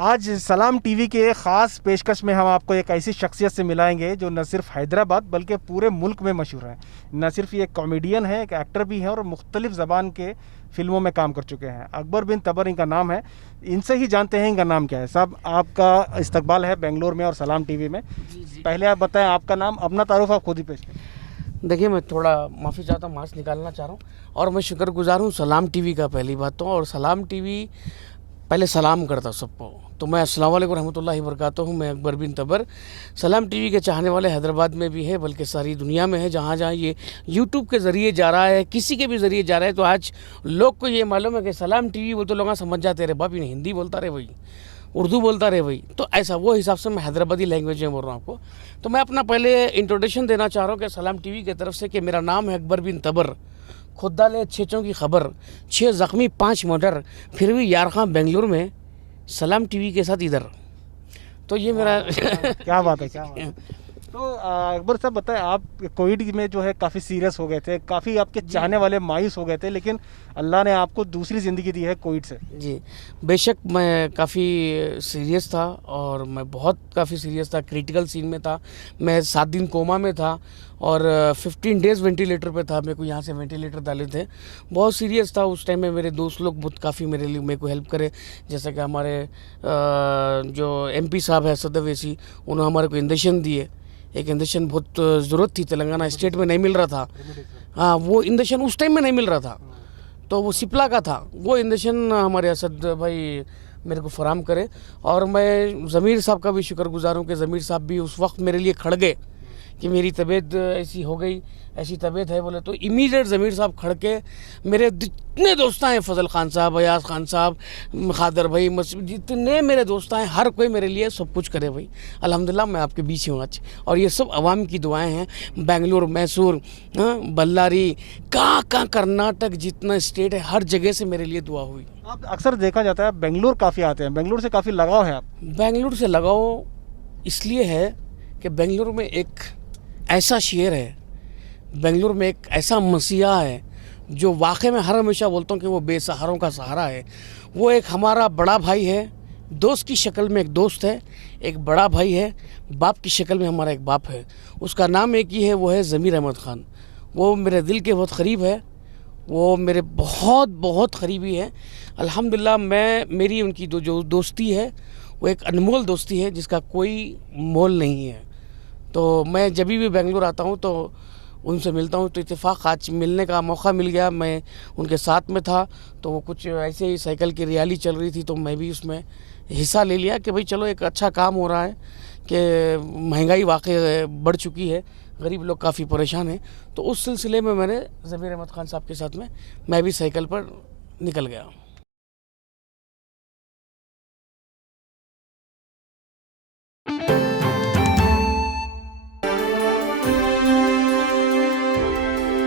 आज सलाम टीवी के ख़ास पेशकश में हम आपको एक ऐसी शख्सियत से मिलाएंगे जो न सिर्फ हैदराबाद बल्कि पूरे मुल्क में मशहूर है। न सिर्फ ये कॉमेडियन है, एक एक्टर भी हैं और मुख्तलिफ ज़बान के फ़िल्मों में काम कर चुके हैं। अकबर बिन तबर इनका नाम है। इनसे ही जानते हैं इनका नाम क्या है। साहब, आपका इस्तकबाल है बेंगलोर में और सलाम टीवी में। पहले आप बताएं आपका नाम, अपना तारुफ आप खुद ही पेश करें। देखिए, मैं थोड़ा माफ़ी चाहता हूँ, मास्क निकालना चाह रहा हूँ और मैं शुक्रगुजार हूँ सलाम टीवी का पहली बात तो। और सलाम टीवी पहले सलाम करता सबको, तो मैं अस्सलाम वालेकुम रहमतुल्लाहि व बरकातुहू। मैं अकबर बिन तबर। सलाम टीवी के चाहने वाले हैदराबाद में भी है, बल्कि सारी दुनिया में है। जहाँ जहाँ ये यूट्यूब के ज़रिए जा रहा है, किसी के भी ज़रिए जा रहा है, तो आज लोग को ये मालूम है कि सलाम टीवी बोल तो लोग समझ जाते रहे, बाप ही नहीं हिंदी बोलता रहे भाई, उर्दू बोलता रहे भाई। तो ऐसा वो हिसाब से मैं हैदराबादी लैंग्वेज में बोल रहा हूँ आपको। तो मैं अपना पहले इंट्रोडक्शन देना चाह रहा हूँ कि सलाम टीवी की तरफ से कि मेरा नाम है अकबर बिन तबर। खुदा ले 6 की खबर, 6 ज़ख्मी 5 मर्डर, फिर भी यार खां बेंगलुरु में, सलाम टीवी के साथ इधर। तो ये मेरा क्या बात है, क्या बात है। तो अकबर साहब बताएं, आप कोविड में जो है काफ़ी सीरियस हो गए थे, काफ़ी आपके चाहने वाले मायूस हो गए थे, लेकिन अल्लाह ने आपको दूसरी ज़िंदगी दी है कोविड से। जी बेशक, मैं काफ़ी सीरियस था और मैं बहुत काफ़ी सीरियस था, क्रिटिकल सीन में था। मैं 7 दिन कोमा में था और 15 डेज़ वेंटिलेटर पे था। मेरे को यहाँ से वेंटिलेटर डाले थे, बहुत सीरियस था उस टाइम में। मेरे दोस्त लोग बहुत काफ़ी मेरे को हेल्प करे, जैसे कि हमारे जो MP साहब है सदर वैसी, उन्होंने हमारे को इंजेक्शन दिए। एक इंजेक्शन बहुत ज़रूरत थी, तेलंगाना स्टेट में नहीं मिल रहा था। हाँ, वो इंजेक्शन उस टाइम में नहीं मिल रहा था, तो वो सिप्ला का था। वो इंजेक्शन हमारे असद भाई मेरे को फराम करे। और मैं ज़मीर साहब का भी शुक्रगुजार हूँ कि ज़मीर साहब भी उस वक्त मेरे लिए खड़ गए कि मेरी तबीयत ऐसी हो गई, ऐसी तबीयत है बोले, तो इमीडिएट ज़मीर साहब खड़ के मेरे जितने दोस्त हैं, फजल खान साहब, अयाज खान साहब, खादर भाई, जितने मेरे दोस्त हैं, हर कोई मेरे लिए सब कुछ करे भाई। अल्हम्दुलिल्लाह मैं आपके बीच हूँ आज, और ये सब अवाम की दुआएं हैं। बेंगलुरु, मैसूर, बल्लारी, कहाँ कर्नाटक, जितना स्टेट है, हर जगह से मेरे लिए दुआ हुई। आप अक्सर देखा जाता है बेंगलोर काफ़ी आते हैं, बेंगलोर से काफ़ी लगाव है आप। बेंगलुरु से लगाव इसलिए है कि बेंगलुरु में एक ऐसा शेर है, बेंगलुरु में एक ऐसा मसीहा है जो वाकई में हर हमेशा बोलता हूँ कि वो बेसहारों का सहारा है। वो एक हमारा बड़ा भाई है, दोस्त की शक्ल में एक दोस्त है, एक बड़ा भाई है, बाप की शक्ल में हमारा एक बाप है। उसका नाम एक ही है, वो है ज़मीर अहमद ख़ान। वो मेरे दिल के बहुत करीब है, वो मेरे बहुत बहुत करीबी है। अल्हम्दुलिल्लाह मेरी उनकी जो दोस्ती है वो एक अनमोल दोस्ती है जिसका कोई मोल नहीं है। तो मैं जब भी बेंगलुरु आता हूँ तो उनसे मिलता हूँ, तो इत्तेफाक आज मिलने का मौका मिल गया। मैं उनके साथ में था, तो वो कुछ ऐसे ही साइकिल की रैली चल रही थी, तो मैं भी उसमें हिस्सा ले लिया कि भाई चलो एक अच्छा काम हो रहा है कि महंगाई वाकई बढ़ चुकी है, गरीब लोग काफ़ी परेशान हैं। तो उस सिलसिले में मैंने ज़मीर अहमद ख़ान साहब के साथ में मैं भी साइकिल पर निकल गया।